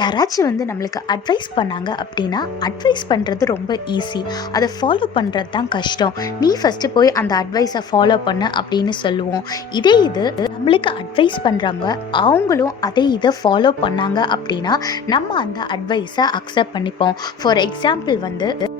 யாராச்சும் நம்மளுக்கு அட்வைஸ் பண்ணாங்க அப்படின்னா, அட்வைஸ் பண்ணுறது ரொம்ப ஈஸி. அதை ஃபாலோ பண்ணுறது தான் கஷ்டம். நீ ஃபஸ்ட்டு போய் அந்த அட்வைஸை ஃபாலோ பண்ணு அப்படின்னு சொல்லுவோம். இதே இது நம்மளுக்கு அட்வைஸ் பண்ணுறாங்க, அவங்களும் அதே இதை ஃபாலோ பண்ணாங்க அப்படின்னா நம்ம அந்த அட்வைஸை அக்செப்ட் பண்ணிப்போம். ஃபார் எக்ஸாம்பிள்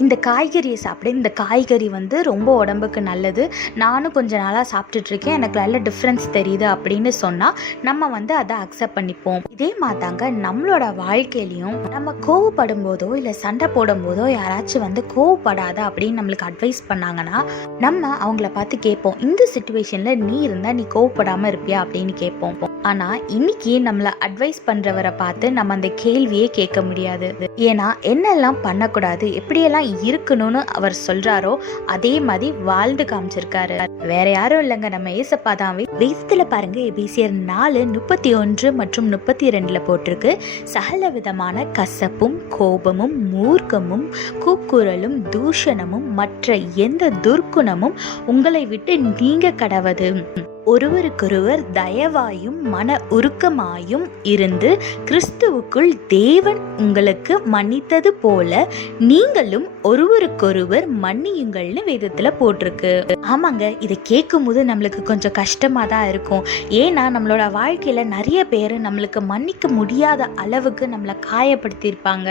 இந்த காய்கறியை சாப்பிடு, இந்த காய்கறி ரொம்ப உடம்புக்கு நல்லது, நானும் கொஞ்ச நாளாக சாப்பிட்டுட்ருக்கேன், எனக்கு நல்ல டிஃப்ரென்ஸ் தெரியுது அப்படின்னு சொன்னால் நம்ம அதை அக்செப்ட் பண்ணிப்போம். இதே மாதிரிதாங்க நம்மளோட வாழ்க்கையிலையும் நம்ம கோவப்படும் போதோ இல்லை சண்டை போடும் போதோ யாராச்சும் கோவப்படாத அப்படின்னு நம்மளுக்கு அட்வைஸ் பண்ணாங்கன்னா நம்ம அவங்கள பார்த்து கேட்போம், இந்த சிச்சுவேஷன்ல நீ இருந்தா நீ கோவப்படாம இருப்பியா அப்படின்னு கேட்போம். ஆனா இன்னைக்கு நம்மள அட்வைஸ் பண்றவரை பார்த்து நம்ம அந்த கேள்வியே கேட்க முடியாது. ஏன்னா என்னெல்லாம் பண்ணக்கூடாது, எப்படியெல்லாம் இருக்கணும்னு அவர் சொல்றாரோ அதே மாதிரி வாழ்ந்து காமிச்சிருக்காரு. வேற யாரும் இல்லைங்க, நம்ம ஏசப்பா தான். வேதத்துல பாருங்க, எபேசியர் 4:31 மற்றும் 32 போட்டிருக்கு, சகல விதமான கசப்பும் கோபமும் மூர்க்கமும் கூக்குரலும் தூஷணமும் மற்ற எந்த துர்க்குணமும் உங்களை விட்டு நீங்க கடவது, ஒருவருக்கொருவர் தயவாயும் மன உருக்கமாயும் இருந்து கிறிஸ்துவுக்குள் தேவன் உங்களுக்கு மன்னித்தது போல நீங்களும் ஒருவருக்கொருவர் மன்னியுங்கள்னு வேதத்துல போட்டிருக்கு. ஆமாங்க, இதை கேட்கும் போது நம்மளுக்கு கொஞ்சம் கஷ்டமா தான் இருக்கும். ஏன்னா நம்மளோட வாழ்க்கையில நிறைய பேர் நம்மளுக்கு மன்னிக்க முடியாத அளவுக்கு நம்மளை காயப்படுத்தியிருப்பாங்க.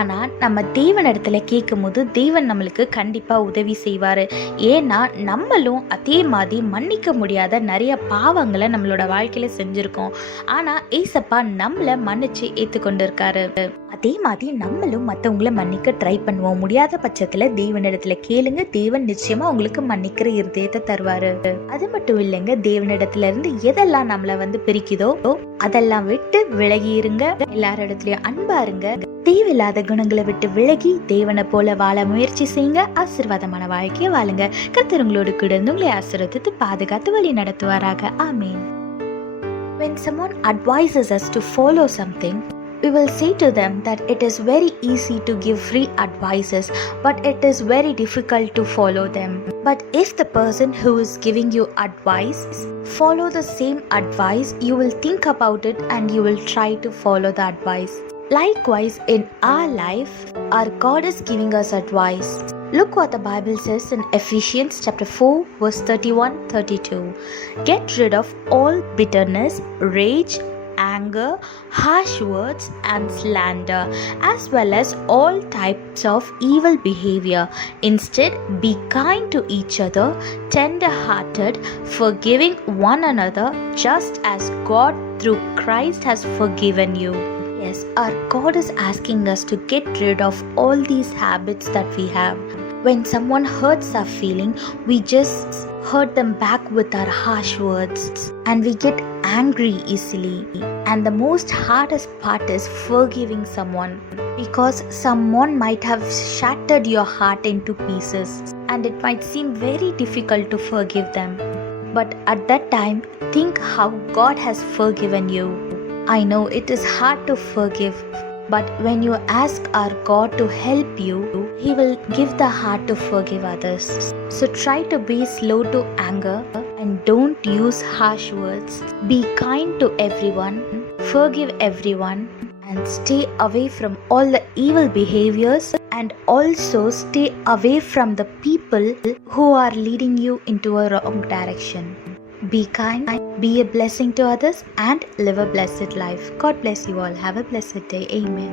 ஆனா நம்ம தேவன் இடத்துல கேட்கும் போது தேவன் நம்மளுக்கு கண்டிப்பா உதவி செய்வாரு. ஏன்னா நம்மளும் அதே மாதிரி மன்னிக்க முடியாத நிறைய பாவங்களை நம்மளோட வாழ்க்கையில செஞ்சிருக்கோம். ஆனா ஏசப்பா நம்மள மன்னிச்சு ஏத்துக்கொண்டு இருக்காரு. அதே மாதிரி நம்மளும் மற்றவங்களை மன்னிக்க ட்ரை பண்ணுவோம். முடியாத பட்சத்துல தேவனிடத்துல கேளுங்க, தேவன் நிச்சயமா உங்களுக்கு மன்னிக்கிற இருதயத்தை தருவாரு. அது மட்டும் இல்லைங்க, தேவனிடத்துல இருந்து எதெல்லாம் நம்மள பிரிக்குதோ அதெல்லாம் விட்டு விலகி இருங்க. எல்லாரிடத்துலயும் அன்பா இருங்க. தேவையில்லாத குணங்களை விட்டு விலகி தேவனை போல வாழ முயற்சி செய்யுங்க. ஆசீர்வாதமான வாழ்க்கையை வாழுங்க. கர்த்தர் உங்களோடு கூட இருந்து உங்களை ஆசீர்வதித்து பாதுகாத்து வழி நடத்துவாராக. ஆமீன். When someone advises us to follow something, we will say to them that it is very easy to give free advices, but it is very difficult to follow them. But if the person who is giving you advice follow the same advice, you will think about it and you will try to follow the advice. Likewise, in our life, our God is giving us advice. Look what the Bible says in Ephesians chapter 4 verse 31-32. Get rid of all bitterness, rage, anger, harsh words and slander, as well as all types of evil behavior. Instead, be kind to each other, tender-hearted, forgiving one another, just as God through Christ has forgiven you. Yes, our God is asking us to get rid of all these habits that we have. When someone hurts our feeling, we just hurt them back with our harsh words and we get angry easily. And the most hardest part is forgiving someone, because someone might have shattered your heart into pieces and it might seem very difficult to forgive them. But at that time, think how God has forgiven you. I know it is hard to forgive, but when you ask our God to help you, He will give the heart to forgive others. So try to be slow to anger and don't use harsh words. Be kind to everyone, forgive everyone, and stay away from all the evil behaviors, and also stay away from the people who are leading you into a wrong direction. Be kind, be a blessing to others, and live a blessed life. God bless you all. Have a blessed day. Amen.